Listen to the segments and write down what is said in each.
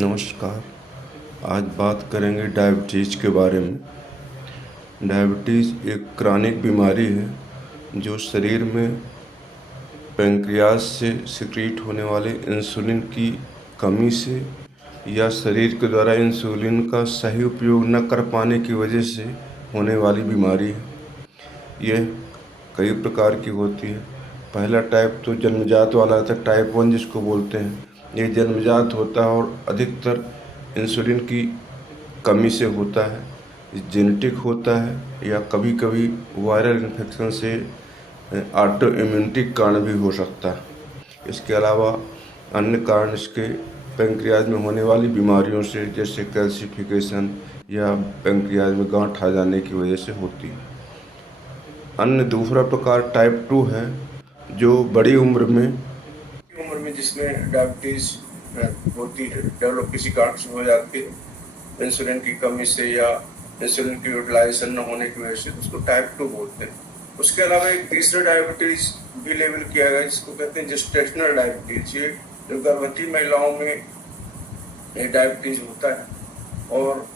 नमस्कार। आज बात करेंगे डायबिटीज़ के बारे में। डायबिटीज़ एक क्रॉनिक बीमारी है जो शरीर में पैंक्रियाज से सिक्रीट होने वाले इंसुलिन की कमी से या शरीर के द्वारा इंसुलिन का सही उपयोग न कर पाने की वजह से होने वाली बीमारी है। यह कई प्रकार की होती है। पहला टाइप तो जन्मजात वाला होता है, टाइप 1 जिसको बोलते हैं। ये जन्मजात होता है और अधिकतर इंसुलिन की कमी से होता है। जेनेटिक होता है या कभी कभी वायरल इन्फेक्शन से ऑटो इम्यूनिटी कारण भी हो सकता है। इसके अलावा अन्य कारण इसके पैंक्रियाज में होने वाली बीमारियों से, जैसे कैल्सिफिकेशन या पैंक्रियाज में गांठ आ जाने की वजह से होती है। अन्य दूसरा प्रकार टाइप 2 है, जो बड़ी उम्र में जिसमें डायबिटीज़ होती है, डेवलप किसी कारण से हो जाती है, इंसुलिन की कमी से या इंसुलिन की यूटिलाइजेशन न होने की वजह से, उसको टाइप 2 बोलते हैं। उसके अलावा एक तीसरा डायबिटीज़ भी लेबल किया गया जिसको कहते हैं जेस्टेशनल डायबिटीज़। ये जो गर्भवती महिलाओं में ये डायबिटीज़ होता है और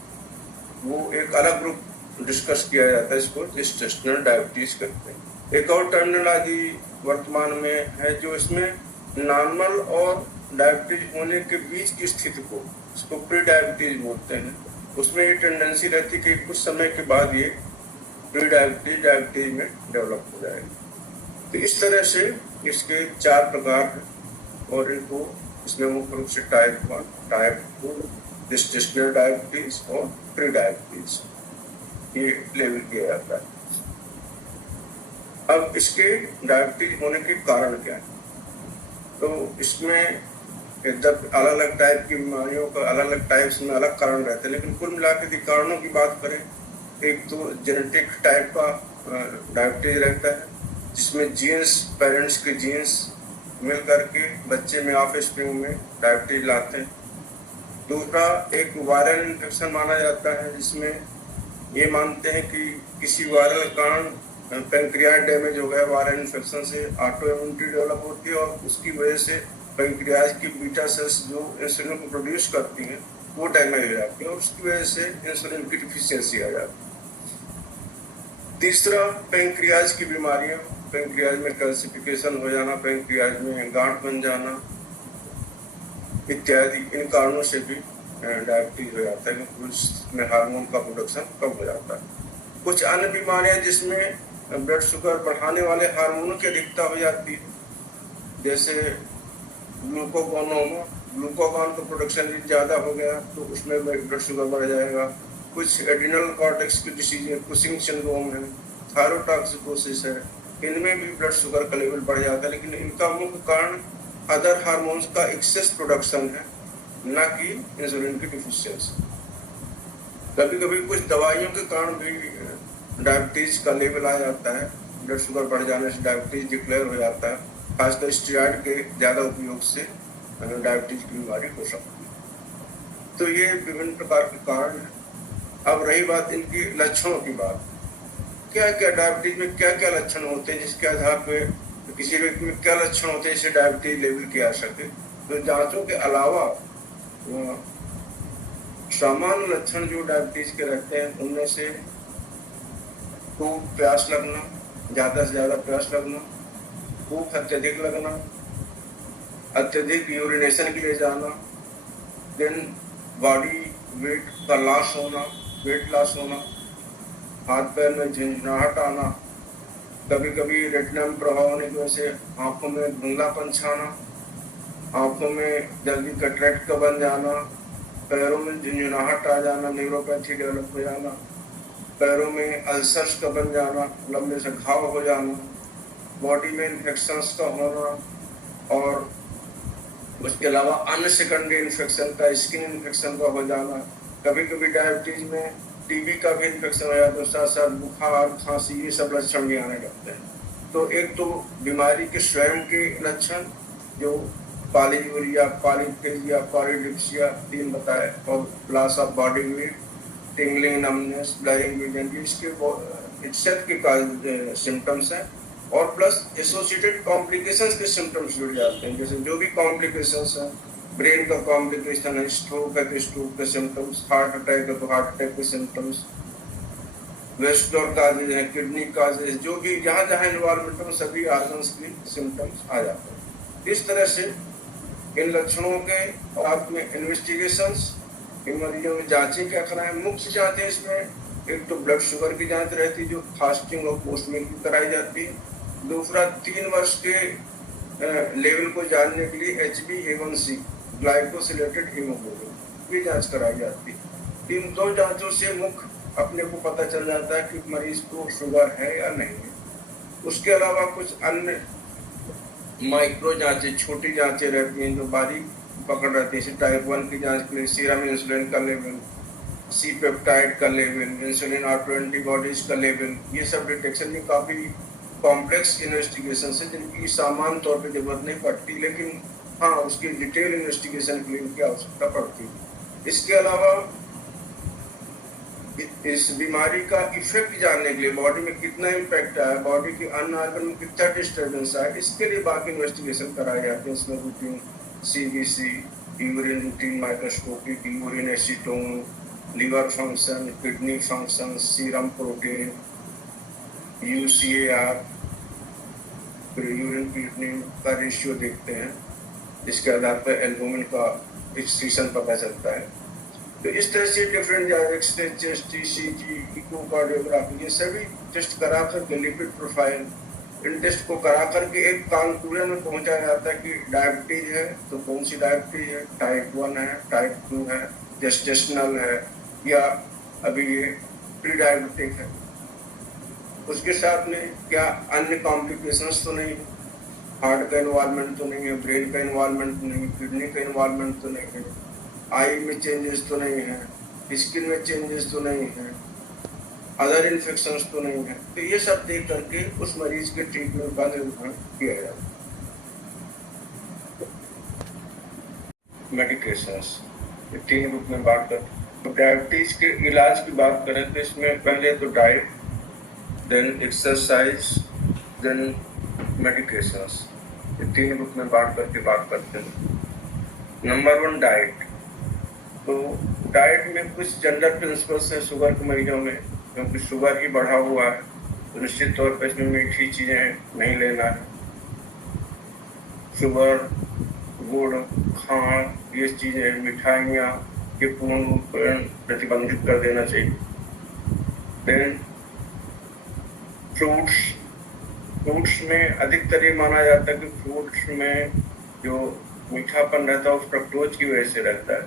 वो एक अलग ग्रुप डिस्कस किया जाता है, इसको जेस्टेशनल डायबिटीज़ कहते हैं। एक और टर्मिनोलॉजी वर्तमान में है जो इसमें नॉर्मल और डायबिटीज होने के बीच की स्थिति को, इसको प्री डायबिटीज बोलते हैं। उसमें ये टेंडेंसी रहती है कि कुछ समय के बाद ये प्री डायबिटीज में डेवलप हो जाएगा। तो इस तरह से इसके 4 प्रकार हैं और इनको इसमें मुख्य रूप से टाइप 1, टाइप 2, जेस्टेशनल डायबिटीज और प्री डायबिटीज ये लेबल किया जाता है। अब इसके डायबिटीज होने के कारण क्या है? तो इसमें अलग अलग टाइप की बीमारियों का अलग अलग टाइप्स में अलग कारण रहते हैं, लेकिन कुल मिलाकर यदि कारणों की बात करें, एक तो जेनेटिक टाइप का डायबिटीज रहता है जिसमें जीन्स, पेरेंट्स के जीन्स मिल करके बच्चे में ऑफ स्प्रिंग में डायबिटीज लाते हैं। दूसरा एक वायरल इन्फेक्शन माना जाता है जिसमें ये मानते हैं कि किसी वायरल कारण पैंक्रियाज डैमेज हो गया, वायरल इन्फेक्शन से ऑटो इम्यूनिटी डेवलप होती है और उसकी वजह से पैंक्रियाज की बीटा सेल्स जो इंसुलिन को प्रोड्यूस करती हैं वो डैमेज हो जाती है और उसकी वजह से इंसुलिन की डिफिशियंसी आ जाती है। तीसरा पैंक्रियाज की बीमारियां, पैंक्रियाज में कैल्सिफिकेशन हो जाना, पैंक्रियाज में गांठ बन जाना इत्यादि, इन कारणों से भी डायबिटीज हो जाता है क्योंकि उसमें हार्मोन का प्रोडक्शन कम हो जाता है। कुछ अन्य बीमारियां जिसमें ब्लड शुगर बढ़ाने वाले हार्मोनों की अधिकता हो जाती है, जैसे ग्लूकागॉन का प्रोडक्शन ज़्यादा हो गया तो उसमें ब्लड शुगर बढ़ जाएगा। कुछ एड्रिनल कॉर्टेक्स की डिसीज है, कुशिंग सिंड्रोम है, थायरोटॉक्सिकोसिस है, इनमें भी ब्लड शुगर का लेवल बढ़ जाता है, लेकिन इनका मुख्य कारण अदर हार्मोन्स का एक्सेस प्रोडक्शन है, न कि इंसुलिन की डिफिशियंसी। कभी कभी कुछ दवाइयों के कारण भी डायबिटीज का लेवल आ जाता है, ब्लड शुगर बढ़ जाने से डायबिटीज डिक्लेयर हो जाता है। खासकर स्टेरॉइड के ज़्यादा उपयोग से डायबिटीज की बीमारी हो सकती है। तो ये विभिन्न प्रकार के कारण हैं। अब रही बात इनकी लक्षणों की बात, क्या क्या डायबिटीज में क्या क्या लक्षण होते हैं जिसके आधार पे किसी व्यक्ति में क्या लक्षण होते हैं जिसे डायबिटीज लेवल किया जा सके। तो जांचों के अलावा सामान्य लक्षण जो डायबिटीज के रहते हैं उनमें से खूब प्यास लगना, ज़्यादा से ज़्यादा प्यास लगना, भूख अत्यधिक लगना, अत्यधिक यूरिनेशन के लिए जाना, देन बॉडी वेट का लॉस होना, वेट लॉस होना, हाथ पैर में झंझनाहट आना, कभी कभी रेटिना में प्रभाव होने की वजह से आंखों में धुंधलापन छाना, आंखों में जल्दी कैटरेक्ट का बन जाना, पैरों में झंझनाहट आ जाना, न्यूरोपैथी डेवलप हो जाना, पैरों में अल्सर्स का बन जाना, लंबे से घाव हो जाना, बॉडी में इन्फेक्शंस का होना और उसके अलावा अन्य सेकेंडरी इन्फेक्शन का, स्किन इन्फेक्शन का हो जाना। कभी कभी डायबिटीज में टीबी का भी इन्फेक्शन हो जाता है, साथ साथ बुखार, खांसी, ये सब लक्षण भी आने लगते हैं। तो एक तो बीमारी के स्वयं के लक्षण जो पॉलीयूरिया, पॉलीफेजिया, पॉलीडिप्सिया 3 बताए, और loss of body weight, tingling, numbness, blurring vision, इसके सेट के सिम्टम्स हैं और प्लस एसोसिएटेड कॉम्प्लिकेशंस के सिम्टम्स जुड़ जाते हैं। जैसे जो भी कॉम्प्लिकेशंस हैं ब्रेन का कॉम्प्लिकेशन है, स्ट्रोक है तो स्ट्रोक के सिम्टम्स, हार्ट अटैक है तो हार्ट अटैक के सिम्टम्स, वेस्कुलर काजेज है, किडनी काजेज, जो भी जहाँ जहाँ इन्वॉल्वमेंट हो सभी ऑर्गन्स की सिम्टम्स आ जाते हैं। इस तरह से इन लक्षणों के बाद में इन्वेस्टिगेशंस, इन मरीजों में जांचें क्या कराएं। मुख्य जांचें इसमें एक तो ब्लड शुगर की जांच रहती है जो फास्टिंग और पोस्ट मील की कराई जाती है। दूसरा 3 वर्ष के लेवल को जानने के लिए HbA1c ग्लाइकोसिलेटेड हीमोग्लोबिन की जांच कराई जाती है। इन 2 जांचों से मुख्य अपने को पता चल जाता है कि मरीज को शुगर है या नहीं है। उसके अलावा कुछ अन्य माइक्रो जांचें, छोटी जांचें रहती हैं जो बारीक पकड़ रहती है। टाइप 1 की जांच के लिए सीरम इंसुलिन का लेवल, सी पेप्टाइड का लेवल, इंसुलिन ऑटो एंटीबॉडीज का लेवल, ये सब डिटेक्शन में काफ़ी कॉम्प्लेक्स इन्वेस्टिगेशन है जिनकी सामान्य तौर पर जरूरत नहीं पड़ती, लेकिन हाँ उसकी डिटेल इन्वेस्टिगेशन के लिए उनकी आवश्यकता पड़ती है। इसके अलावा इस बीमारी का इफेक्ट जानने के लिए बॉडी में कितना इम्पैक्ट आया, बॉडी के अन्य ऑर्गन में कितना डिस्टर्बेंस आया, इसके लिए बाकी इन्वेस्टिगेशन कराए जाते हैं। इसमें routine CBC, urine routine microscopy, urine acetone, liver function, kidney function, serum protein, UCAR, फिर यूरिन क्रिएटिनिन का रेशियो देखते हैं, जिसके आधार पर एल्बुमिन का एक्सक्रीशन पता चलता है। तो इस तरह से different x-ray test, ECG, echocardiography, ये सभी टेस्ट करा करके लिपिड प्रोफाइल, इन टेस्ट को करा करके एक कंक्लूजन में पहुंचा जाता है कि डायबिटीज है तो कौन सी डायबिटीज है, टाइप 1 है, टाइप 2 है, जेस्टेशनल है या अभी ये प्री डायबिटिक है। उसके साथ में क्या अन्य कॉम्प्लिकेशंस तो नहीं है, हार्ट का इन्वॉल्वमेंट तो नहीं है, ब्रेन का इन्वॉल्वमेंट तो नहीं है, किडनी का इन्वॉल्वमेंट तो नहीं है, आई में चेंजेस तो नहीं है, स्किन में चेंजेस तो नहीं है, अदर इन्फेक्शंस तो नहीं है। तो ये सब देख करके उस मरीज के ट्रीटमेंट का निर्धारण किया जाता है। मेडिकेशंस 3 ग्रुप में बात करते हैं। तो डायबिटीज के इलाज की बात करें तो इसमें पहले तो diet, then exercise, then medications, ये 3 ग्रुप में बात करते हैं। Number 1 diet. तो डाइट में कुछ जनरल प्रिंसिपल्स हैं शुगर के मरीजों में, क्योंकि शुगर ही बढ़ा हुआ है तो निश्चित तौर पर इसमें मीठी चीज़ें नहीं लेना है। शुगर, गुड़, खांड, ये चीज़ें, मिठाइयाँ के पूर्ण प्रतिबंधित कर देना चाहिए। देन फ्रूट्स में अधिकतर ये माना जाता है कि फ्रूट्स में जो मीठापन रहता है वो फ्रक्टोज की वजह से रहता है,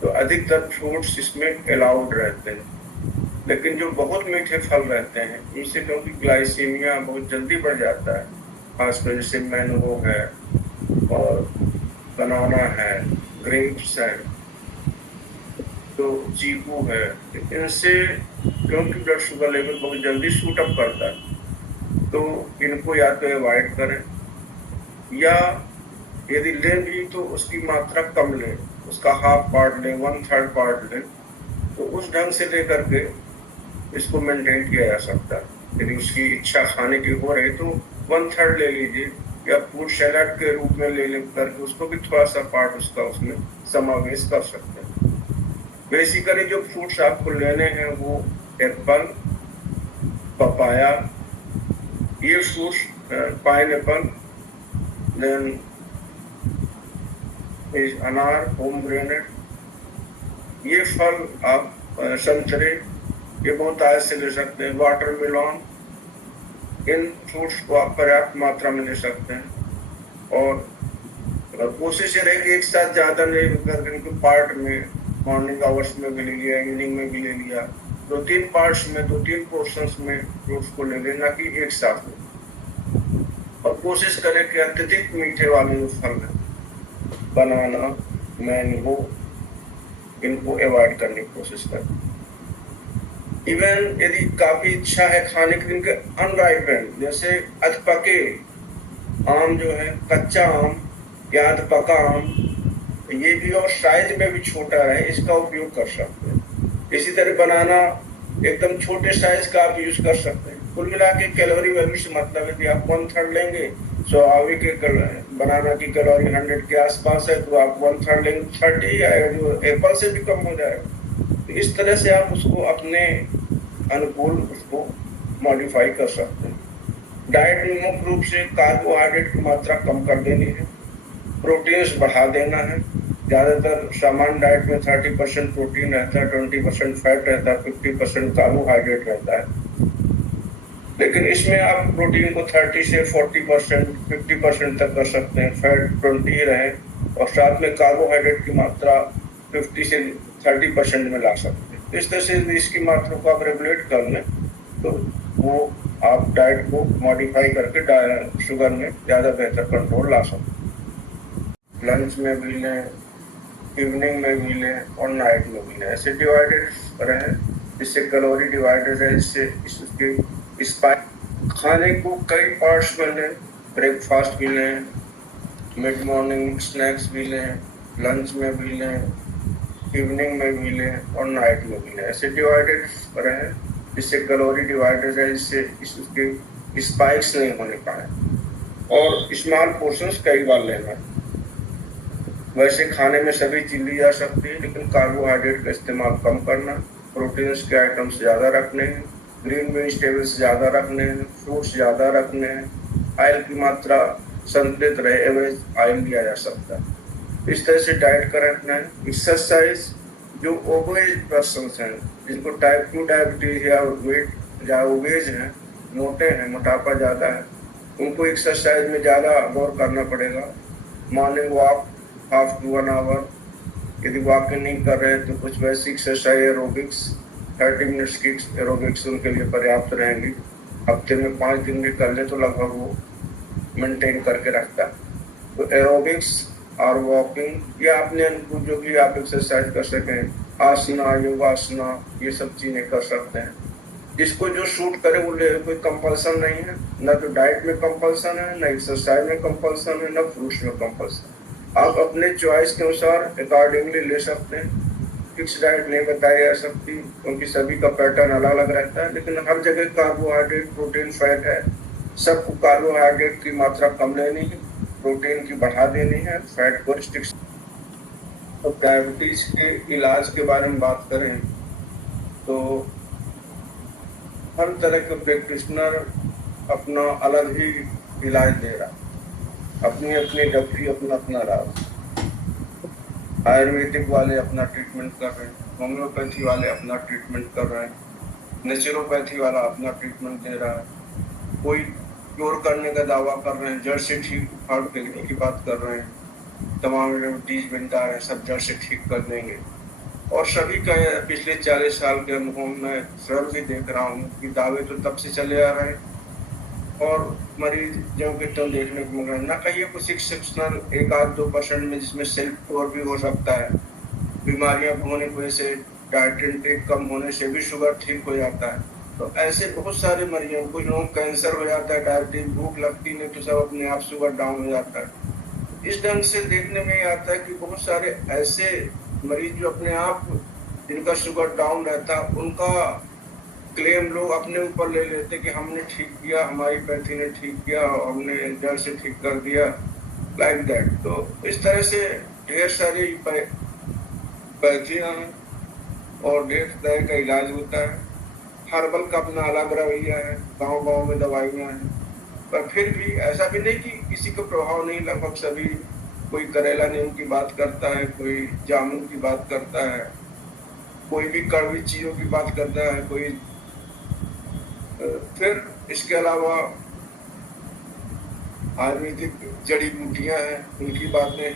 तो अधिकतर फ्रूट्स इसमें अलाउड रहते हैं। लेकिन जो बहुत मीठे फल रहते हैं इनसे क्योंकि ग्लाइसीमिया बहुत जल्दी बढ़ जाता है, खासकर जैसे मैंगो है और बनाना है, ग्रेप्स है, तो चीकू है, इनसे क्योंकि ब्लड शुगर लेवल बहुत जल्दी शूट अप करता है, तो इनको या तो अवॉइड करें या यदि लें भी तो उसकी मात्रा कम लें, उसका हाफ पार्ट लें, 1/3 पार्ट लें, तो उस ढंग से लेकर के इसको मेंटेन किया जा सकता है। यदि उसकी इच्छा खाने की हो रही तो 1/3 ले लीजिए या फ्रूट सैलाड के रूप में ले करके उसको भी थोड़ा सा पार्ट उसका उसमें समावेश कर सकते हैं। बेसिकली जो फ्रूट्स आपको लेने हैं वो एप्पल, पपाया, ये फ्रूट्स, पाइनएप्पल, देन अनार, पोमग्रेनेट, ये फल आप, संतरे, ये बहुत आय से ले सकते हैं, वाटरमेलन, इन फ्रूट्स को आप पर्याप्त मात्रा में ले सकते हैं। और कोशिश ये रहे कि एक साथ ज़्यादा नहीं कर इनको पार्ट में, मॉर्निंग आवर्स में भी ले लिया, इवनिंग में भी ले लिया, 2-3 पार्ट्स में, 2-3 पोर्शंस में फ्रूट्स को ले लेना कि एक साथ में। और कोशिश करें कि अत्यधिक मीठे वाले जो फल हैं, बनाना, मैंगो, इनको अवॉइड करने की कोशिश करें। इवन यदि काफी इच्छा है खाने के, इनके अनराइपेंड जैसे अधपके आम जो है, कच्चा आम या अधपका आम, ये भी और साइज में भी छोटा है, इसका उपयोग कर सकते हैं। इसी तरह बनाना एकदम छोटे साइज का आप यूज कर सकते हैं, कुल मिला के कैलोरी वैल्यू से मतलब है कि आप 1/3 लेंगे, स्वाभाविक बनाना की कैलोरी 100 के आसपास है, तो आप 1/3 लेंगे 30 आएगा, जो एप्पल से भी कम हो जाएगा। तो इस तरह से आप उसको अपने अनुकूल उसको मॉडिफाई कर सकते हैं। डाइट में मुख्य रूप से कार्बोहाइड्रेट की मात्रा कम कर देनी है, प्रोटीन्स बढ़ा देना है। ज़्यादातर सामान्य डाइट में 30% प्रोटीन रहता है, 20% फैट रहता है, 50% कार्बोहाइड्रेट रहता है। लेकिन इसमें आप प्रोटीन को 30 से 40%, 50% तक कर सकते हैं, फैट 20 रहे, और साथ में कार्बोहाइड्रेट की मात्रा 50 से 30% में ला सकते हैं। इस तरह से इसकी मात्रा को आप रेगुलेट कर लें तो वो आप डाइट को मॉडिफाई करके शुगर में ज़्यादा बेहतर कंट्रोल ला सकते हैं। लंच में भी लें, इवनिंग में भी लें और नाइट में भी लें, ऐसे डिवाइडेड रहें जिससे कैलोरी डिवाइडेड रहे, इससे इसके स्पाइक खाने को कई पार्ट्स में लें, ब्रेकफास्ट भी लें, मिड मॉर्निंग स्नैक्स भी लें, लंच में भी लें, इवनिंग में भी लें और नाइट में भी लें, ऐसे डिवाइडेड रहें जिससे कैलोरी डिवाइडेड रहे, जिससे इसके स्पाइक्स नहीं होने पाए, और स्मॉल पोर्शंस कई बार लेना। वैसे खाने में सभी चीज़ ली जा सकती है, लेकिन कार्बोहाइड्रेट का इस्तेमाल कम करना, प्रोटीन्स के आइटम्स ज़्यादा रखने हैं, ग्रीन वेजिटेबल्स ज़्यादा रखने हैं, फ्रूट्स ज़्यादा रखने हैं, ऑयल की मात्रा संतुलित रहे, एवरेज ऑयल लिया जा सकता है। इस तरह से डाइट का रखना है। एक्सरसाइज, जो ओबेज पर्सन्स हैं, जिनको टाइप 2 डायबिटीज या वेट या ओबेज हैं, मोटे हैं, मोटापा ज़्यादा है, उनको एक्सरसाइज में ज़्यादा गौर करना पड़ेगा। Morning walk half to 1 hour, यदि वॉकिंग नहीं कर रहे तो कुछ बेसिक एक्सरसाइज एरोबिक्स 30 मिनट्स की एरोबिक्स उनके लिए पर्याप्त रहेंगी। हफ्ते में 5 दिन भी कर ले तो लगभग वो मेंटेन करके रखता है। तो एरोबिक्स और वॉकिंग या अपने अनुकूल जो भी आप एक्सरसाइज कर सकें, आसना, योगासना, ये सब चीज़ें कर सकते हैं। जिसको जो शूट करे वो ले, कोई कंपल्सन नहीं है, ना तो डाइट में कंपल्सन है, ना एक्सरसाइज में कंपल्सन है, ना फ्रूट्स में कंपल्सन। आप अपने चॉइस के अनुसार अकॉर्डिंगली ले सकते हैं। फिक्स डाइट नहीं बताई जा सकती क्योंकि सभी का पैटर्न अलग अलग रहता है, लेकिन हर जगह कार्बोहाइड्रेट, प्रोटीन, फैट है। सबको कार्बोहाइड्रेट की मात्रा कम लेनी है, प्रोटीन की बढ़ा देनी है, फैट को रिस्ट्रिक्शन। तो डायबिटीज के इलाज के बारे में बात करें तो हर तरह के प्रैक्टिशनर अपना अलग ही इलाज दे रहा, अपनी अपनी डॉक्टरी, अपना अपना राज। आयुर्वेदिक वाले अपना ट्रीटमेंट कर रहे हैं, होम्योपैथी वाले अपना ट्रीटमेंट कर रहे हैं, नेचुरोपैथी वाला अपना ट्रीटमेंट दे रहा है। कोई क्योर करने का दावा कर रहे हैं, जड़ से ठीक उखाड़ फेंकने की बात कर रहे हैं, तमाम रेमेडीज बनता है, सब जड़ से ठीक कर देंगे। और सभी का पिछले 40 साल के अनुभव में स्वयं भी देख रहा हूँ कि दावे तो तब से चले आ रहे हैं और मरीज जो कि तो देखने को मिल रहा है। ना कहिए कुछ एक्सेप्शनल 1-2% में जिसमें सेल्फ क्योर भी हो सकता है, बीमारियां होने की वजह से, डाइट इंटेक कम होने से भी शुगर ठीक हो जाता है। तो ऐसे बहुत सारे मरीजों, कुछ लोगों को कैंसर हो जाता है, डायबिटीज, भूख लगती नहीं तो सब अपने आप शुगर डाउन हो जाता है। इस ढंग से देखने में आता है कि बहुत सारे ऐसे मरीज जो अपने आप, जिनका शुगर डाउन रहता है, उनका क्लेम लोग अपने ऊपर ले लेते कि हमने ठीक किया, हमारी पैथी ने ठीक किया, हमने जड़ से ठीक कर दिया, लाइक दैट। तो इस तरह से ढेर सारी पैथियाँ हैं और ढेर तरह का इलाज होता है। हर्बल का अपना अलग रवैया है, गांव-गांव में दवाइयाँ हैं, पर फिर भी ऐसा भी नहीं कि किसी को प्रभाव नहीं। लगभग सभी, कोई करेला नीम की बात करता है, कोई जामुन की बात करता है, कोई भी कड़वी चीज़ों की बात करता है, कोई फिर इसके अलावा आयुर्वेदिक जड़ी बूटियाँ हैं, उनकी बातें,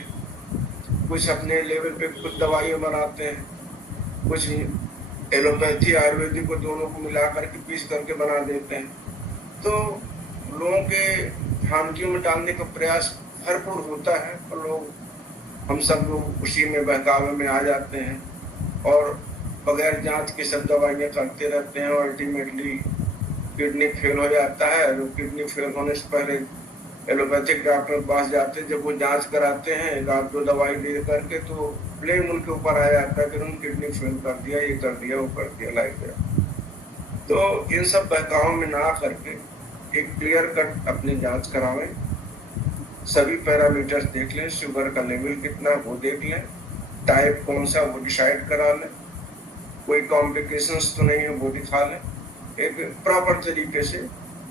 कुछ अपने लेवल पे खुद दवाइयाँ बनाते हैं, कुछ एलोपैथी आयुर्वेदिक को दोनों को मिला करके पीस करके बना देते हैं। तो लोगों के भ्रांतियों में डालने का प्रयास भरपूर होता है और हम सब लोग उसी में बहकावे में आ जाते हैं और बगैर जांच के सब दवाइयाँ करते रहते हैं और अल्टीमेटली किडनी फेल हो जाता है। और किडनी फेल होने से पहले एलोपैथिक डॉक्टर के पास जाते हैं, जब वो जांच कराते हैं 1-2 दवाई दे करके, तो ब्लेम उनके ऊपर आ जाता है कि उन्होंने किडनी फेल कर दिया, ये कर दिया, वो कर दिया, लाइक दैट। तो इन सब बहकावों में ना करके एक क्लियर कट अपनी जांच करावें, सभी पैरामीटर्स देख लें, शुगर का लेवल कितना वो देख लें, टाइप कौन सा वो डिसाइड करा लें, कोई कॉम्प्लिकेशंस तो नहीं है वो दिखा लें एक प्रॉपर तरीके से।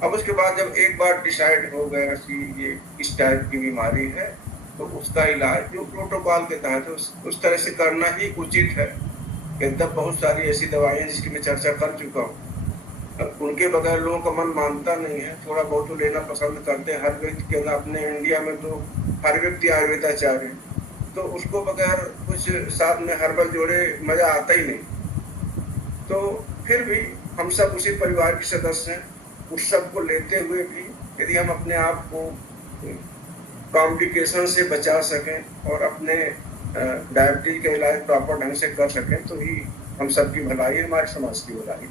अब उसके बाद जब एक बार डिसाइड हो गया कि ये इस टाइप की बीमारी है तो उसका इलाज जो प्रोटोकॉल के तहत उस तरह से करना ही उचित है। एकदम बहुत सारी ऐसी दवाइयाँ जिसकी मैं चर्चा कर चुका हूँ, उनके बगैर लोगों का मन मानता नहीं है, थोड़ा बहुत तो लेना पसंद करते हैं। हर व्यक्ति के अंदर अपने इंडिया में तो हर व्यक्ति आयुर्वेदाचार्य है, तो उसको बगैर कुछ साथ में हर्बल जोड़े मजा आता ही नहीं। तो फिर भी हम सब उसी परिवार के सदस्य हैं, उस सब को लेते हुए भी यदि हम अपने आप को कॉम्प्लिकेशन से बचा सकें और अपने डायबिटीज का इलाज प्रॉपर ढंग से कर सकें तो ही हम सबकी भलाई है, हमारे समाज की भलाई।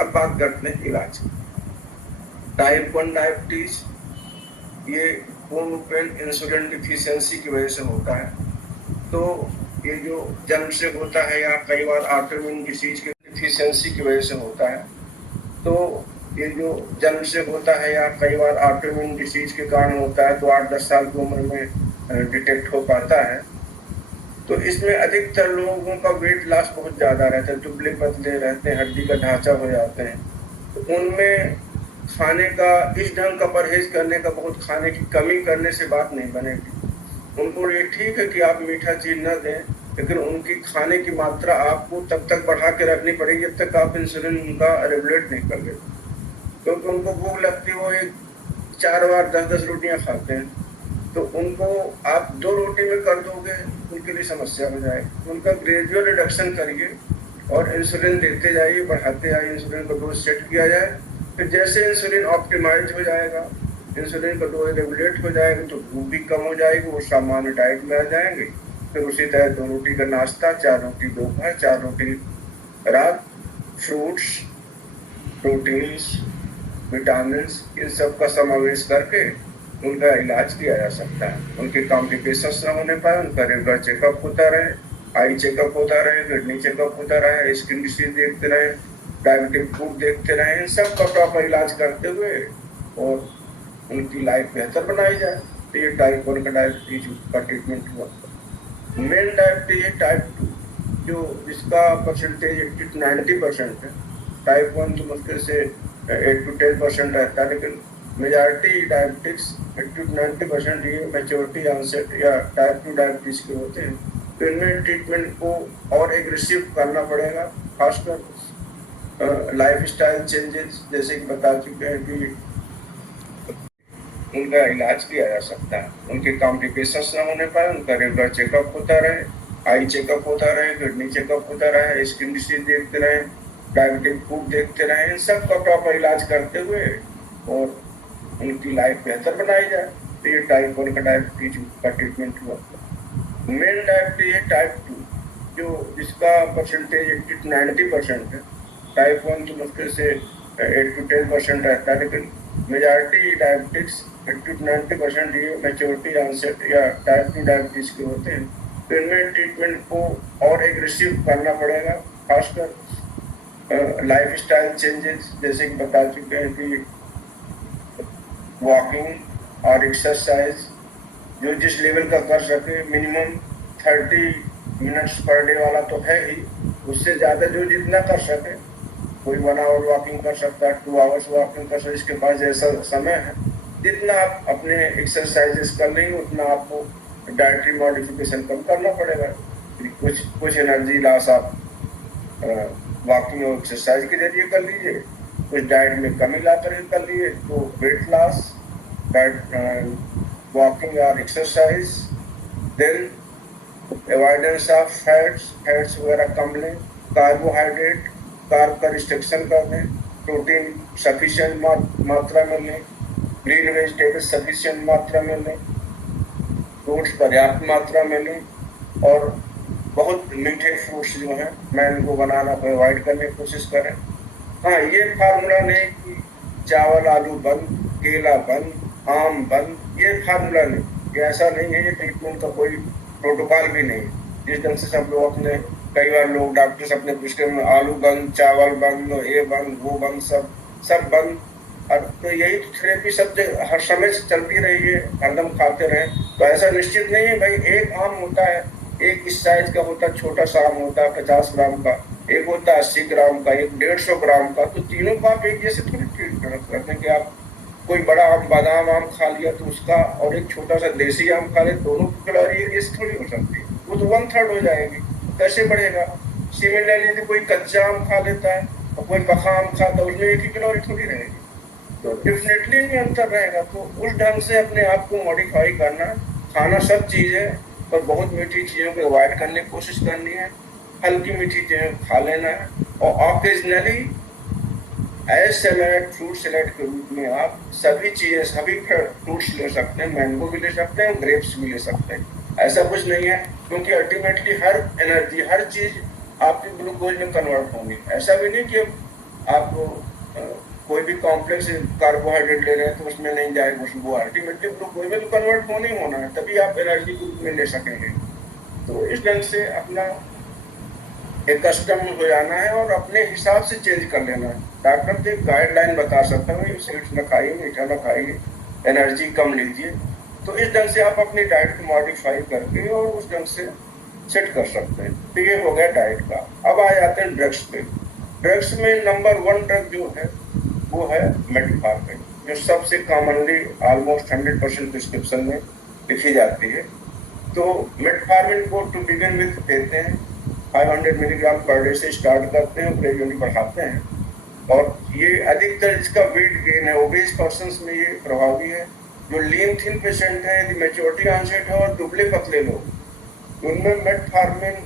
अब बात करते हैं इलाज की। टाइप 1 डायबिटीज ये पूर्ण रूपेण इंसुलिन डिफिशियंसी की वजह से होता है। तो ये जो जन्म से होता है या कई बार ऑटोइम्यून डिसीज की डिफिशियंसी की वजह से होता है। तो ये जो जन्म से होता है या कई बार ऑटोइम्यून डिसीज के कारण होता है, तो 8-10 साल की उम्र में डिटेक्ट हो पाता है। तो इसमें अधिकतर लोगों का वेट लॉस बहुत ज़्यादा रहता है, दुबले पतले रहते हैं, हड्डी का ढांचा हो जाते हैं। तो उनमें खाने का इस ढंग का परहेज करने का, बहुत खाने की कमी करने से बात नहीं बनेगी। उनको ये ठीक है कि आप मीठा चीज़ न दें, लेकिन उनकी खाने की मात्रा आपको तब तक बढ़ा के रखनी पड़ेगी जब तक आप इंसुलिन उनका रेगुलेट नहीं कर लेते। क्योंकि उनको भूख लगती है, वो एक 4 बार 10-10 रोटियां खाते हैं, तो उनको आप 2 रोटी में कर दोगे उनके लिए समस्या हो जाएगी। उनका ग्रेजुअल रिडक्शन करिए और इंसुलिन देते जाइए, बढ़ाते जाइए, इंसुलिन का डोज सेट किया जाए। फिर जैसे इंसुलिन ऑप्टिमाइज हो जाएगा, इंसुलिन का डोज रेगुलेट हो जाएगा, तो भूख भी कम हो जाएगी, वो सामान्य डाइट में आ जाएंगे। फिर उसी तरह 2 रोटी का नाश्ता, 4 रोटी दोपहर, 4 रोटी रात, फ्रूट्स, प्रोटीन्स, विटामिन्स, इन सब का समावेश करके उनका इलाज किया जा सकता है। उनके कॉम्प्लिकेशंस न होने पाए, उनका रेगुलर चेकअप होता रहे, आई चेकअप होता रहे, किडनी चेकअप होता रहे, स्किन डिसीज देखते रहे, डायबिटिक फूड देखते रहे, इन सब का प्रॉपर इलाज करते हुए और उनकी लाइफ बेहतर बनाई जाए। तो ये टाइप 1 का डायबिटीज का ट्रीटमेंट हुआ। मेन डायबिटीज है टाइप 2, जो जिसका परसेंटेज 80-90% है। टाइप 1 तो मुश्किल से 8-10% रहता है, लेकिन मेजॉरिटी डायबिटिक्स 80-90% ये मैच्योरिटी ऑनसेट या टाइप 2 डायबिटीज के होते हैं। तो इनमें ट्रीटमेंट को और एग्रेसिव करना पड़ेगा, खासकर लाइफ स्टाइल चेंजेस, जैसे कि बता चुके हैं कि उनका इलाज किया जा सकता है। उनके कॉम्प्लिकेशंस न होने पाए, उनका रेगुलर चेकअप होता रहे, आई चेकअप होता रहे, किडनी चेकअप होता रहे, स्किन डिसीज देखते रहे, डायबिटिक फूड देखते रहे, इन सब का प्रॉपर इलाज करते हुए और उनकी लाइफ बेहतर बनाई जाए। तो ये टाइप 1 का डायबिटीज का ट्रीटमेंट हुआ। मेन डायबिटीज है टाइप 2, जो जिसका परसेंटेज 80-90% है। टाइप 1 तो मुश्किल से 8-10% रहता है, लेकिन मेजॉरिटी डायबिटिक्स 80-90% ये मैच्योरिटी ऑनसेट या टाइप 2 डायबिटीज के होते हैं। तो इनमें ट्रीटमेंट को और एग्रेसिव करना पड़ेगा, खासकर लाइफ स्टाइल चेंजेस, जैसे कि बता चुके हैं कि वॉकिंग और एक्सरसाइज जो जिस लेवल का कर सके, मिनिमम 30 मिनट्स पर डे वाला तो है ही, उससे ज़्यादा जो जितना कर सके। कोई 1 आवर वॉकिंग कर सकता है, 2 आवर्स वॉकिंग कर सकता है, इसके पास जैसा समय है। जितना आप अपने एक्सरसाइजेस कर लेंगे उतना आपको डाइटरी मॉडिफिकेशन कम करना पड़ेगा। कुछ एनर्जी लॉस आप वॉकिंग और एक्सरसाइज के जरिए कर लीजिए, कुछ डाइट में कमी ला कर कर लिए। तो वेट लॉस, डाइट, वॉकिंग और exercise, then avoidance of fats वगैरह कम लें, कार्बोहाइड्रेट, कार्ब का रिस्ट्रिक्शन कर दें, प्रोटीन सफिशिएंट मात्रा में लें, ग्रीन वेजिटेबल सफिशिएंट मात्रा में लें, फ्रूट्स पर्याप्त मात्रा में लें और बहुत मीठे फ्रूट्स जो हैं मैंगो बनाना को अवॉइड करने की कोशिश करें। हाँ, ये फार्मूला नहीं कि चावल आलू बंद, केला बंद, आम बंद, ये फार्मूला नहीं, ये ऐसा नहीं है। ये ट्रीटमेंट का कोई प्रोटोकॉल भी नहीं। जिस ढंग से सब लोग अपने कई बार लोग डॉक्टर्स अपने प्रिस्क्रिप्शन में आलू बंद, चावल बंद, ये बंद, वो बंद, सब बंद। अब तो यही थेरेपी सब हर समय से चलती रही है, हरदम खाते रहे तो ऐसा निश्चित नहीं है भाई। एक आम होता है, एक इस साइज का होता है, छोटा सा आम होता है 50 ग्राम का, एक होता है 80 ग्राम का, एक 150 ग्राम का। तो तीनों को आप एक जैसे थोड़ी ट्रीट करते हैं कि आप कोई बड़ा आम, बादाम आम खा लिया तो उसका, और एक छोटा सा देसी आम खा ले, दोनों की कैलोरी एक जैसी थोड़ी हो सकती है, वो तो 1/3 हो जाएगी, कैसे बढ़ेगा। सिमिलरली यदि कोई कच्चा आम खा लेता है और कोई पका आम खाता है, उसमें एक ही कैलोरी थोड़ी रहेगी, तो डेफिनेटली में अंतर रहेगा। तो उस ढंग से अपने आप को मॉडिफाई करना, खाना सब चीज़ है, पर बहुत मीठी चीज़ों को अवॉइड करने की कोशिश करनी है, हल्की मीठी चीज़ें खा लेना है, और occasionally as salad, fruit salad के रूप में आप सभी चीजें, सभी फ्रूट्स ले सकते हैं, मैंगो भी ले सकते हैं, ग्रेप्स भी ले सकते हैं, ऐसा कुछ नहीं है। क्योंकि अल्टीमेटली हर एनर्जी, हर चीज आपकी ग्लूकोज में कन्वर्ट होंगी। ऐसा भी नहीं कि आप कोई भी कॉम्प्लेक्स कार्बोहाइड्रेट ले रहे हैं तो उसमें नहीं जाएगा, वो अल्टीमेटली ग्लूकोज में तो कन्वर्ट होना ही होना है, तभी आप एनर्जी के रूप में ले सकेंगे। तो इस ढंग से अपना एक कस्टम हो जाना है और अपने हिसाब से चेंज कर लेना है। डॉक्टर तो एक गाइडलाइन बता सकता है, स्वीट्स न खाइए, मीठा न खाइए, एनर्जी कम लीजिए। तो इस ढंग से आप अपनी डाइट को मॉडिफाई करके और उस ढंग से सेट कर सकते हैं। तो ये हो गया डाइट का। अब आ जाते हैं ड्रग्स पे। ड्रग्स में नंबर 1 ड्रग जो है वो है मेटफॉर्मिन, जो सबसे कॉमनली ऑलमोस्ट 100% प्रिस्क्रिप्शन में लिखी जाती है। तो मेटफॉर्मिन को टू बिगिन विथ देते हैं, 500 मिलीग्राम पर डे से स्टार्ट करते हैं, ग्रेजुअली बढ़ाते हैं। और ये अधिकतर इसका वेट गेन है, ओबेस पर्सन्स में ये प्रभावी है। जो लीन थिन पेशेंट है, यदि मेच्योरिटी ऑनसेट है और दुबले पतले लोग, उनमें मेटफॉर्मिन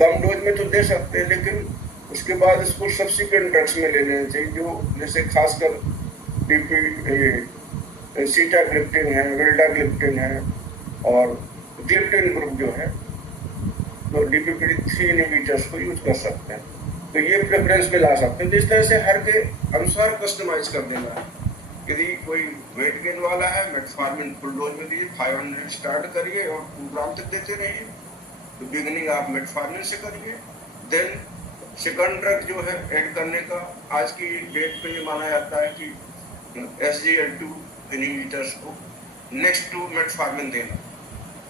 कम डोज में तो दे सकते हैं, लेकिन उसके बाद इसको सब्सिक्वेंट ड्रग्स में ले लेना चाहिए, जो जैसे खासकर सीटाग्लिप्टिन है, विल्डाग्लिप्टिन है, और ग्लिप्टिन ग्रुप जो है, तो DPP-3 इनहिबिटर्स को यूज कर सकते हैं। तो ये प्रेफरेंस में ला सकते हैं। तो इस तरह से हर के अनुसार कस्टमाइज कर देना है। यदि कोई वेट गेन वाला है, मेटफॉर्मिन फुल डोज में दीजिए, 500 स्टार्ट करिए और 2 ग्राम तक देते रहिए। तो बिगनिंग आप मेटफॉर्मिन से करिए। देन सेकंड ड्रग जो है ऐड करने का, आज की डेट पे ये माना जाता है कि SGLT2 इनहिबिटर्स को नेक्स्ट टू मेटफॉर्मिन देना,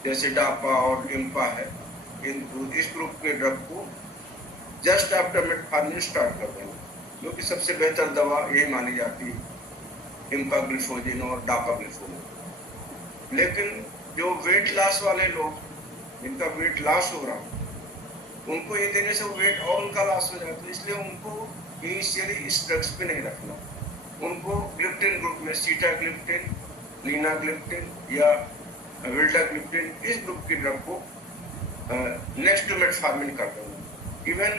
जैसे डापा और इम्पा है, इस ग्रुप के ड्रग को जस्ट आफ्टर मेटफॉर्मिन स्टार्ट कर देना, जो कि सबसे बेहतर दवा यही मानी जाती है, इम्पाग्लिफोजिन और डापाग्लिफोजिन। लेकिन जो वेट लॉस वाले लोग, जिनका वेट लॉस हो रहा, उनको ये देने से वेट और उनका लॉस हो जाता है, इसलिए उनको इनिशियली इस ड्रग्स पे नहीं रखना। उनको ग्लिप्टिन ग्रुप में सीटाग्लिप्टिन, लीनाग्लिप्टिन या विल्डाग्लिप्टिन, इस ग्रुप की ड्रग को नेक्स्ट टू मेटफॉर्मिन कर देना। इवन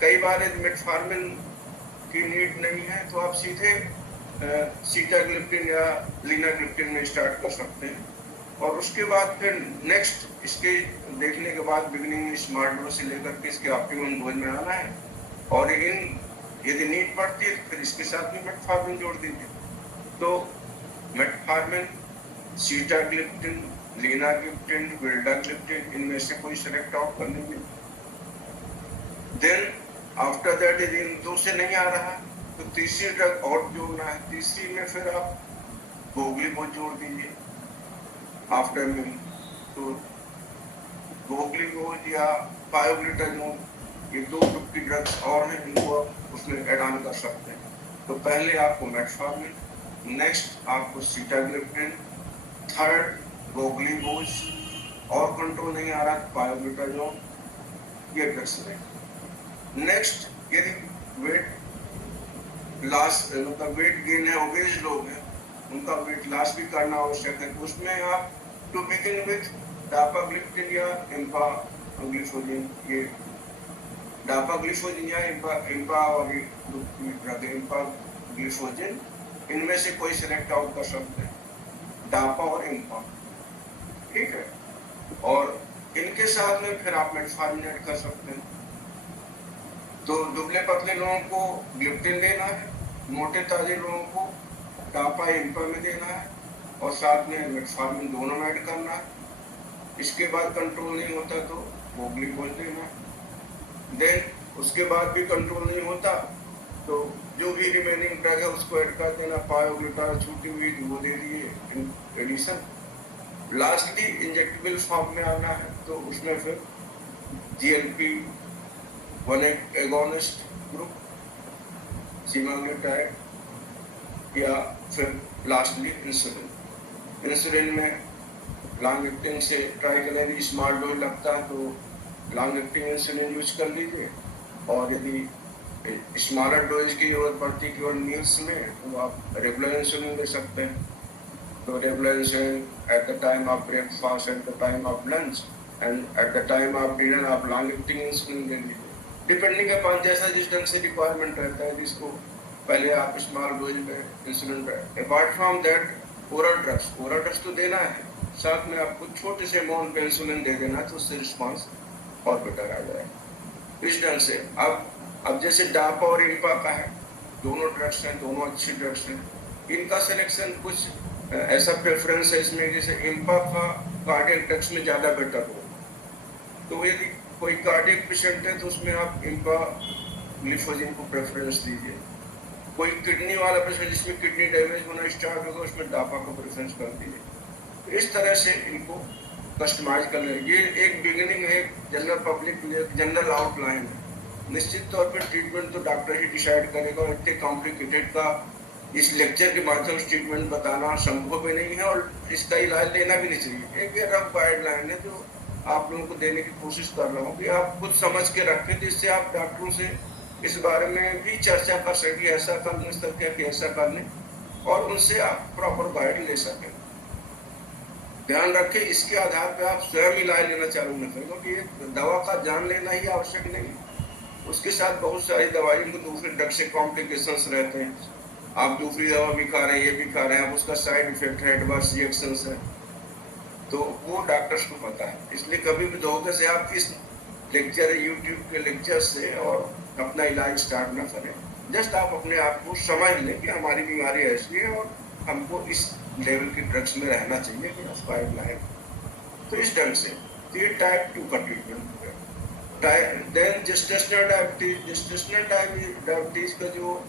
कई बार यदि मेटफॉर्मिन की नीड नहीं है तो आप सीधे सीटाग्लिप्टिन या लीनाग्लिप्टिन में स्टार्ट कर सकते हैं, और उसके बाद फिर नेक्स्ट इसके देखने के बाद बिगिनिंग में स्मार्ट डोज से लेकर के इसके ऑप्टिमम डोज में आना है, और इन यदि नीड पड़ती है तो फिर इसके साथ भी मेटफॉर्मिन जोड़ दीजिए। तो मेटफॉर्मिन, सीटाग्लिप्टिन, लीनाग्लिप्टिन, विल्डाग्लिप्टिन, इनमें से कोई सेलेक्ट आउट कर लीजिए। देन आफ्टर दैट यदि इन दो से नहीं आ रहा तो तीसरी ड्रग और जोड़ना है। तीसरी में फिर आप गोगलीबोज जोड़ दीजिए आफ्टर में। तो गोगलीबोज या पायोग्लिटाजोन, ये 2 ग्रुप की ड्रग्स और हैं, इनको आप उसमें ऐड ऑन कर सकते हैं। तो पहले आपको मेटफॉर्मिन, नेक्स्ट आपको सीटाग्लिप्टिन, थर्ड गोगलीबोज, और कंट्रोल नहीं आ रहा तो पायोग्लिटाजोन, ये ड्रग्स लें। नेक्स्ट यदि वेट लॉस, मतलब वेट गेन है, ओबेस लोग हैं, उनका वेट लॉस भी करना आवश्यक है, तो उसमें आप टू बिगिन विथ डापाग्लिप्टिन या इम्पाग्लिफोजिन, ये डापाग्लिफोजिन या इम्पा और ड्रग इम्पाग्लिफोजिन, इनमें से कोई सिलेक्ट आउट कर सकते हैं, डापा और इम्पा, ठीक है। और इनके साथ में फिर आप मेटफॉर्मिन ऐड कर सकते हैं। तो दुबले पतले लोगों को ग्लिप्टिन देना है, मोटे ताजे लोगों को डापा इम्पा में देना है, और साथ में मेटफॉर्मिन दोनों में ऐड करना है। इसके बाद कंट्रोल नहीं होता तो मोगली बोलते हैं ना। देन उसके बाद भी कंट्रोल नहीं होता तो जो भी रिमेनिंग ड्रग है उसको ऐड कर देना, पायोग्लूटार छूटी हुई थी वो दे दिए एडिशन। लास्टली इंजेक्टेबल फॉर्म में आना है तो उसमें फिर जीएलपी 1 एगोनिस्ट ग्रुप, सेमाग्लेटाइड या फिर लास्टली इंसुलिन। इंसुलिन में लॉन्ग एक्टिंग से ट्राइक्लोरी स्मॉल डोज लगता है तो लॉन्ग एक्टिंग इंसुलिन यूज कर लीजिए, और यदि स्मॉलर डोज की जरूरत पड़ती है केवल मील्स में तो आप रेगुलर इंसुलिन ले सकते हैं। तो regular insulin at the time of breakfast, at the time of lunch and at the time of dinner आप लॉन्ग एक्टिंग इंसुलिन ले लीजिए, डिपेंडिंग अपॉन जैसा जिस ढंग से रिक्वायरमेंट रहता है जिसको पहले आप स्मॉल डोज में इंसुलिन पे। Apart from that oral drugs तो देना है, साथ में आपको छोटे से अमाउंट पे इंसुलिन दे देना है तो उससे रिस्पॉन्स और बेटर आ जाएगा। इस ढंग से अब जैसे डापा और इम्पा का है, दोनों ड्रग्स हैं, दोनों अच्छी ड्रग्स हैं। इनका सिलेक्शन कुछ ऐसा प्रेफरेंस है इसमें, जैसे इम्पा का कार्डियक ड्रग्स में ज़्यादा बेटर हो, तो यदि कोई कार्डियक पेशेंट है तो उसमें आप इम्पा ग्लिफोजिन को प्रेफरेंस दीजिए। कोई किडनी वाला पेशेंट जिसमें किडनी डैमेज होना स्टार्ट होगा उसमें डापा को प्रेफरेंस कर दीजिए। इस तरह से इनको कस्टमाइज कर लें। ये एक बिगिनिंग है, जनरल पब्लिक के लिए जनरल आउटलाइन है। निश्चित तौर पर ट्रीटमेंट तो डॉक्टर ही डिसाइड करेगा, और इतने कॉम्प्लिकेटेड का इस लेक्चर के माध्यम से ट्रीटमेंट बताना संभव भी नहीं है और इसका इलाज लेना भी नहीं चाहिए। एक ये रफ गाइडलाइन है जो आप लोगों को देने की कोशिश कर रहा हूँ कि आप खुद समझ के रखें, जिससे आप डॉक्टरों से इस बारे में भी चर्चा कर सकें, ऐसा कर लें, इस तरह के ऐसा कर लें, और उनसे आप प्रॉपर गाइड ले सकें। ध्यान रखें, इसके आधार पर आप स्वयं इलाज लेना चालू न करें, क्योंकि दवा का जान लेना ही आवश्यक नहीं, उसके साथ बहुत सारी दवाइयों को दूसरे ड्रग से कॉम्प्लिकेशंस रहते हैं। आप दूसरी दवा भी खा रहे हैं, ये भी खा रहे हैं, अब उसका साइड इफेक्ट है, एडवर्स रिएक्शंस है, तो वो डॉक्टर्स को पता है। इसलिए कभी भी धोखे से आप इस लेक्चर, यूट्यूब के लेक्चर से और अपना इलाज स्टार्ट ना करें। जस्ट आप अपने आप को समझ लें कि हमारी बीमारी ऐसी है और हमको इस लेवल की ड्रग्स में रहना चाहिए कि अस्पायर लाए। तो इस ढंग से ये टाइप 2 का ट्रीटमेंट है। देन जेस्टेशनल डायबिटीज का जो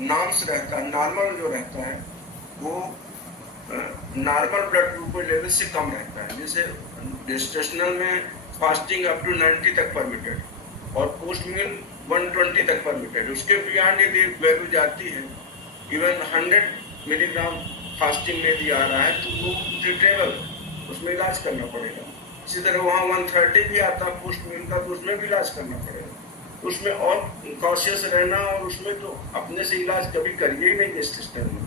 नॉर्म्स रहता है, नॉर्मल जो रहता है, वो नॉर्मल ब्लड ग्लूकोज लेवल से कम रहता है। जैसे जेस्टेशनल में फास्टिंग अप टू 90 तक परमिटेड और पोस्ट मील 120 तक परमिटेड। उसके बियॉन्ड यदि वैल्यू जाती है, इवन 100 मिलीग्राम फास्टिंग में भी आ रहा है तो वो ट्रीटेबल, उसमें इलाज करना पड़ेगा। इसी तरह वहाँ 130 भी आता है पोस्ट मील का, तो उसमें भी इलाज करना पड़ेगा। उसमें और कॉशियस रहना, और उसमें तो अपने से इलाज कभी करिए ही नहीं जेस्टेशनल में।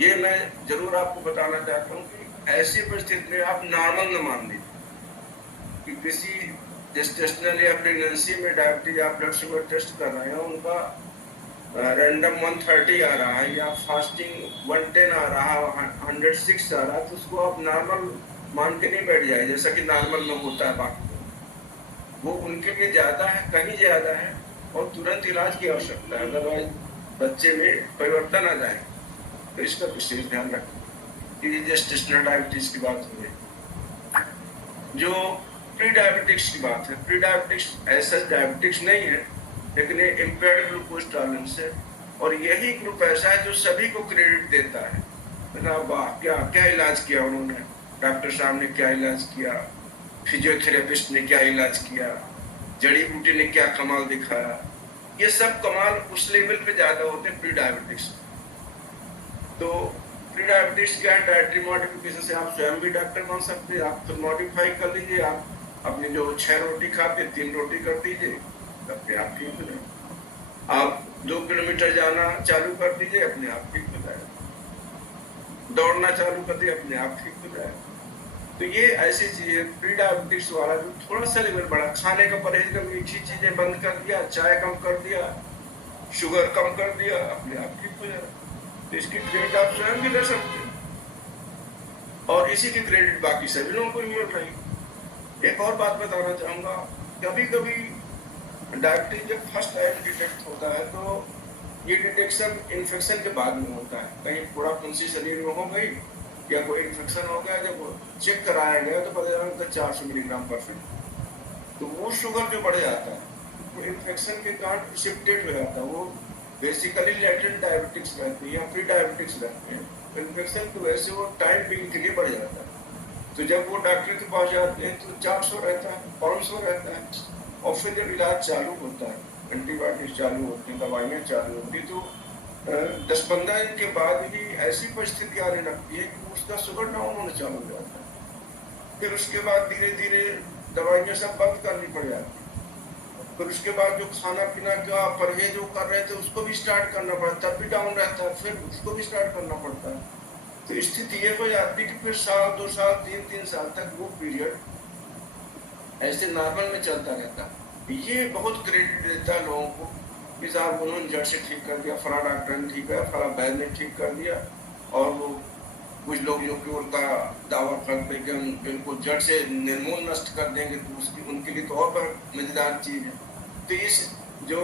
ये मैं जरूर आपको बताना चाहता हूँ कि ऐसी परिस्थिति में आप नॉर्मल न मान लीजिए कि किसी जेस्टेशनल या प्रेगनेंसी में डायबिटीज आप ब्लड शुगर टेस्ट कर रहे हैं, उनका रैंडम 130 आ रहा है या फास्टिंग 110 आ रहा है, 106 आ रहा है, तो उसको आप नॉर्मल मान के नहीं बैठ जाए जैसा कि नॉर्मल में होता है। बाकी वो उनके लिए ज़्यादा है, कहीं ज़्यादा है, और तुरंत इलाज की आवश्यकता है, अदरवाइज बच्चे में परिवर्तन आ जाए। तो इसका विशेष ध्यान रखें कि जेस्टेशनल डायबिटीज की बात हो रही। जो प्री डायबिटिक्स की बात है, प्री डायबिटिक्स ऐसा डायबिटिक्स नहीं है, लेकिन ये इम्पेयर्ड ग्लूकोज टॉलरेंस है, और यही ग्रुप ऐसा है जो सभी को क्रेडिट देता है। वाह, क्या क्या इलाज किया उन्होंने, डॉक्टर साहब ने क्या इलाज किया, फिजियोथेरेपिस्ट ने क्या इलाज किया, जड़ी बूटी ने क्या कमाल दिखाया। ये सब कमाल उस लेवल पे ज्यादा होते हैं प्री डायबिटिक्स। तो प्री डायबिटिक्स क्या है, डाइटरी मॉडिफिकेशन से आप स्वयं भी डॉक्टर बन सकते हैं। आप खुद मॉडिफाई कर लीजिए, आप अपनी जो 6 रोटी खाते 3 रोटी कर दीजिए, अपने आप ठीक हो जाए। आप 2 किलोमीटर जाना चालू कर दीजिए, अपने आप ठीक हो जाए। दौड़ना चालू कर दिए, अपने आप ठीक हो जाए। तो ये ऐसी चीज है प्री डायबिटिक्स वाला जो थोड़ा सा लेवल बढ़ा, खाने का परहेज कर, मीठी चीजें बंद कर दिया, चाय कम कर दिया, शुगर कम कर दिया, अपने आप ठीक हो जाए। तो इसकी क्रेडिट आप स्वयं भी ले सकते हैं, और इसी की क्रेडिट बाकी सभी लोगों को मिल रही। एक और बात बताना चाहूंगा, कभी कभी डायबिटीज जब फर्स्ट टाइम डिटेक्ट होता है तो ये डिटेक्शन इन्फेक्शन के बाद में होता है। कहीं पूरा फुंसी शरीर में हो गई या कोई इन्फेक्शन हो गया, जब चेक कराया गया तो पता चला 400 मिलीग्राम परसेंट। तो वो शुगर जो बढ़ जाता है वो इन्फेक्शन के कारण प्रिसिपिटेट हो जाता है। वो बेसिकली लेटेंट डायबिटिक्स रहती है या प्री डायबिटिक्स रहते हैं। इन्फेक्शन की वजह से वो टाइम बिल के लिए बढ़ जाता है। तो जब वो डॉक्टर के पास जाते हैं तो 400 रहता है, 500 रहता है, और फिर जब इलाज चालू होता है, एंटीबायोटिक्स चालू होती है, दवाइयाँ चालू होती, तो 10-15 दिन के बाद ही ऐसी परिस्थिति आने लगती है कि उसका शुगर डाउन होना चालू हो जाता है। फिर उसके बाद धीरे धीरे दवाइयाँ सब बंद करनी पड़ जाती है। फिर उसके बाद जो खाना पीना का परहेज जो कर रहे थे उसको भी स्टार्ट करना पड़ता है, तब भी डाउन रहता है, फिर उसको भी स्टार्ट करना पड़ता है। तो स्थिति ये हो जाती है कि फिर 1 साल 2 साल 3 साल तक वो पीरियड ऐसे नॉर्मल में चलता रहता है। ये बहुत क्रेडिट देता है लोगों को कि साहब उन्होंने जड़ से ठीक कर दिया, फला डॉक्टर ने ठीक किया, फला वैद्य ने ठीक कर दिया। और वो कुछ लोग जो कि उनका दावा करते हैं कि हम इनको जड़ से निर्मूल नष्ट कर देंगे, तो उसकी उनके लिए तो और मजेदार चीज है। तो इस जो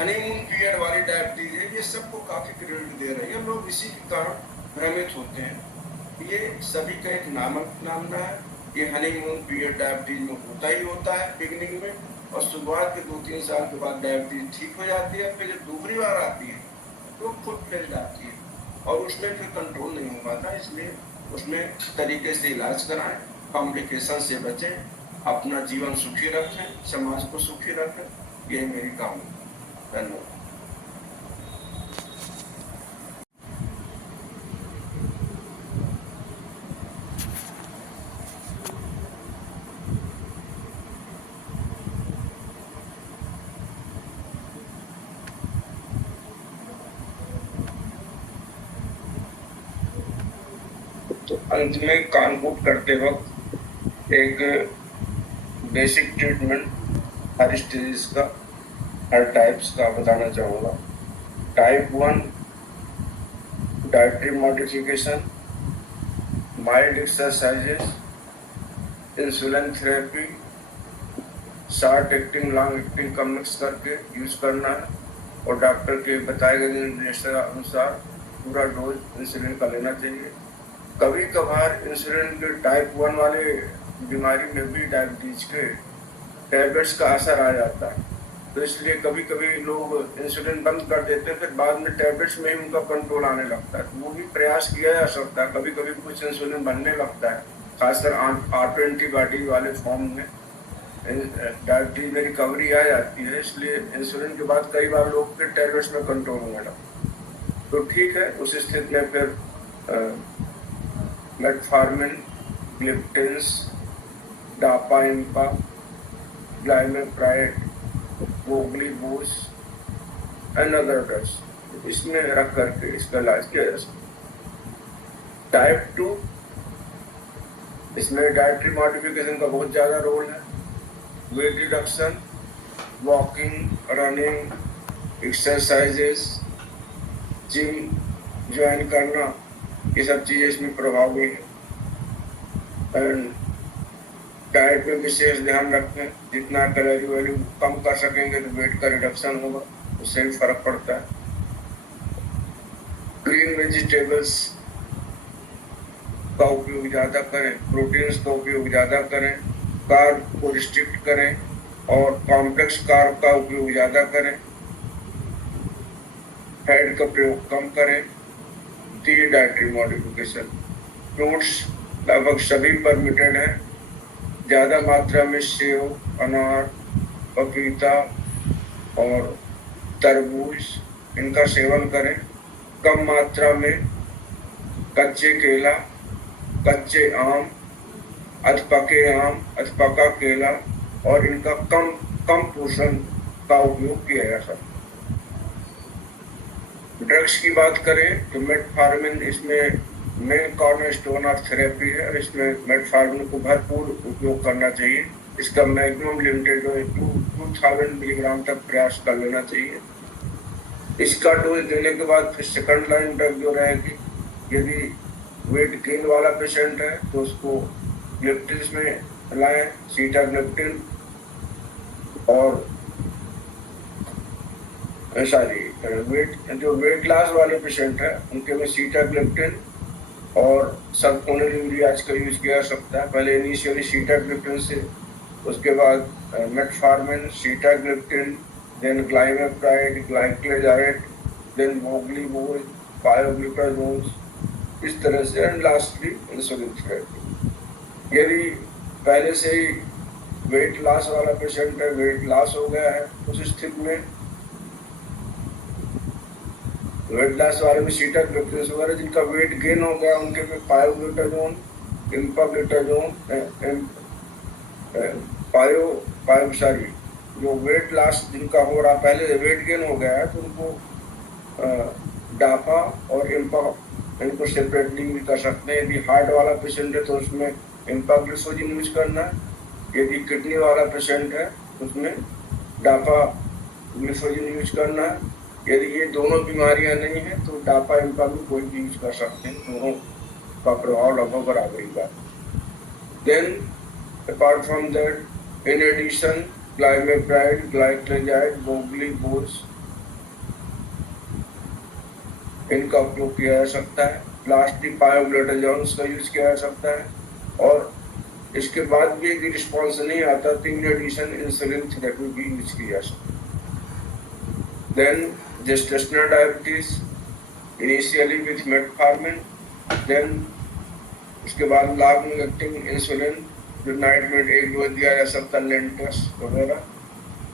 हनीमून पीरियड वाली डायबिटीज है ये सबको काफी क्रेडिट दे रही है। लोग इसी के कारण भ्रमित होते हैं। ये सभी का एक नामना है। ये हनीमून पीरियड डायबिटीज में होता ही होता है बिगिनिंग में, और शुरुआत के 2-3 साल के बाद डायबिटीज ठीक हो जाती है। फिर जब दूसरी बार आती है तो फुल फ्लेज्ड आती है और उसमें फिर कंट्रोल नहीं हो पाता। इसलिए उसमें तरीके से इलाज कराएं, कॉम्प्लिकेशन से बचें, अपना जीवन सुखी रखें, समाज को सुखी रखें। ये मेरी कामना। धन्यवाद। तो अंत में कंक्लूड करते वक्त एक बेसिक ट्रीटमेंट हर स्टेज का, हर टाइप्स का बताना चाहूँगा। Type 1 dietary modification, mild exercises, insulin therapy, short acting long acting का मिक्स करके यूज करना है, और डॉक्टर के बताए गए निर्देशानुसार पूरा डोज इंसुलिन का लेना चाहिए। कभी कभार इंसुलिन के टाइप 1 वाले बीमारी में भी डायबिटीज के टैबलेट्स का असर आ जाता है, तो इसलिए कभी कभी लोग इंसुलिन बंद कर देते हैं, फिर बाद में टैबलेट्स में ही उनका कंट्रोल आने लगता है। तो वो भी प्रयास किया जा सकता है। कभी कभी कुछ इंसुलिन बनने लगता है, खासकर ऑटो एंटीबॉडी वाले फॉर्म में डायबिटीज में रिकवरी आ जाती है। इसलिए इंसुलिन के बाद कई बार लोग के टैबलेट्स में कंट्रोल होने लगता है। तो ठीक है, उस स्थिति में फिर मेटफॉर्मिन, ग्लिप्टिन्स, डापाइम्पा, ग्लाइमेप्राइड, वोग्लीबूस एंड अदर ड्रग्स इसमें रख करके इसका इलाज किया जा सकता है। टाइप 2, इसमें डाइटरी मॉडिफिकेशन का बहुत ज़्यादा रोल है। Weight reduction, walking, running, exercises, gym join करना, ये सब चीज़ें इसमें प्रभावी है। एंड डाइट में विशेष ध्यान रखें, जितना कैलोरी वैल्यू कम कर सकेंगे तो वेट का रिडक्शन होगा, उससे भी फर्क पड़ता है। ग्रीन वेजिटेबल्स का उपयोग ज़्यादा करें, प्रोटीन्स का उपयोग ज़्यादा करें, कार्ब को रिस्ट्रिक्ट करें और कॉम्प्लेक्स कार्ब का उपयोग ज़्यादा करें, फैट का प्रयोग कम करें। डाइटरी मॉडिफिकेशन, फ्रूट्स लगभग सभी परमिटेड है। ज़्यादा मात्रा में सेब, अनार, पपीता और तरबूज इनका सेवन करें। कम मात्रा में कच्चे केला, कच्चे आम, अधपके आम, अधपका केला और इनका कम पोषण का उपयोग किया जा सकता है। ड्रग्स की बात करें तो मेटफॉर्मिन इसमें मेन कॉर्नरस्टोन ऑफ थेरेपी है, और इसमें मेटफॉर्मिन को भरपूर उपयोग करना चाहिए। इसका मैक्सिमम लिमिटेड 2000 मिलीग्राम तक प्रयास कर लेना चाहिए। इसका डोज देने के बाद फिर सेकंड लाइन ड्रग जो रहेगी, यदि वेट गेन वाला पेशेंट है तो उसको ग्लिप्टिन्स में लाएं, सीटाग्लिप्टिन, और जो वेट लॉस वाले पेशेंट है उनके में सीटाग्लिप्टिन और सबकोनिलिन भी आज का यूज किया जा सकता है। पहले इनिशियली सीटाग्लिप्टिन से उसके बाद मेटफॉर्मिन, सीटाग्लिप्टिन, देन ग्लाइमेप्राइड, ग्लाइक्लेजाइड, देन मोगलीबोल, पायोग्लूटाजोन, इस तरह से, एंड लास्टली इंसुलिन थेरेपी। यदि पहले से ही वेट लॉस वाला पेशेंट है, वेट लॉस हो गया है, उस स्थिति में वेट लॉस वाले में सीटाग्लिप्टिन वगैरह, जिनका वेट गेन हो गया उनके में पायोग्लूटाजोन, इम्पाग्लूटाजोन, सॉरी, जो वेट लॉस जिनका हो रहा, पहले से वेट गेन हो गया है तो उनको डापा और इम्पा, इनको सेपरेटली यूज कर सकते हैं। यदि हार्ट वाला पेशेंट है तो उसमें इम्पाग्लिसोजिन यूज करना है। यदि किडनी वाला पेशेंट है उसमें डापा ग्लिसोजिन यूज करना है। यदि ये दोनों बीमारियां नहीं है तो डापा इम्पाग्लू कोई भी यूज कर सकते हैं, दोनों का प्रभाव लगभग बराबरी का। Then apart from that, in addition, glymepride, glyclazide, moglibos, इनका उपयोग किया जा सकता है। लास्टली पायोग्लूटाजोन का यूज किया जा सकता है, और इसके बाद भी यदि रिस्पॉन्स नहीं आता तो इन एडिशन इंसुलिन थेरेपी भी यूज की जा सकती है। Then gestational diabetes, initially with metformin, then उसके बाद लॉन्ग एक्टिंग इंसुलिन, जो नाइट में 1 डोज दिया जा सकता है, लेंटस वगैरह।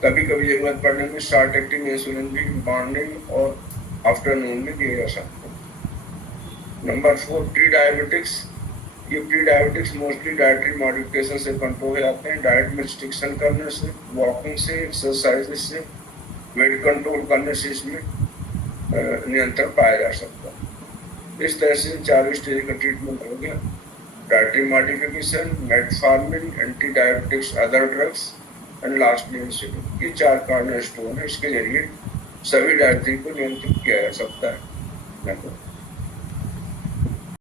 कभी कभी जरूरत पड़ने में शॉर्ट एक्टिंग इंसुलिन भी मॉर्निंग और आफ्टरनून में दिए जा सकते हैं। Number 4, pre diabetics. ये pre diabetics mostly dietary modification से कंट्रोल हो जाते हैं। डाइट में रिस्ट्रिक्शन करने से, वॉकिंग से, एक्सरसाइज से, वेट कंट्रोल करने से इसमें नियंत्रण पाया जा सकता है। इस तरह से 4 स्टेज का ट्रीटमेंट हो गया: dietary modification, metformin, anti diabetics, other drugs, and lastly insulin. ये 4 कॉर्नरस्टोन है। इसके जरिए सभी डायबिटीज को नियंत्रित किया जा सकता है।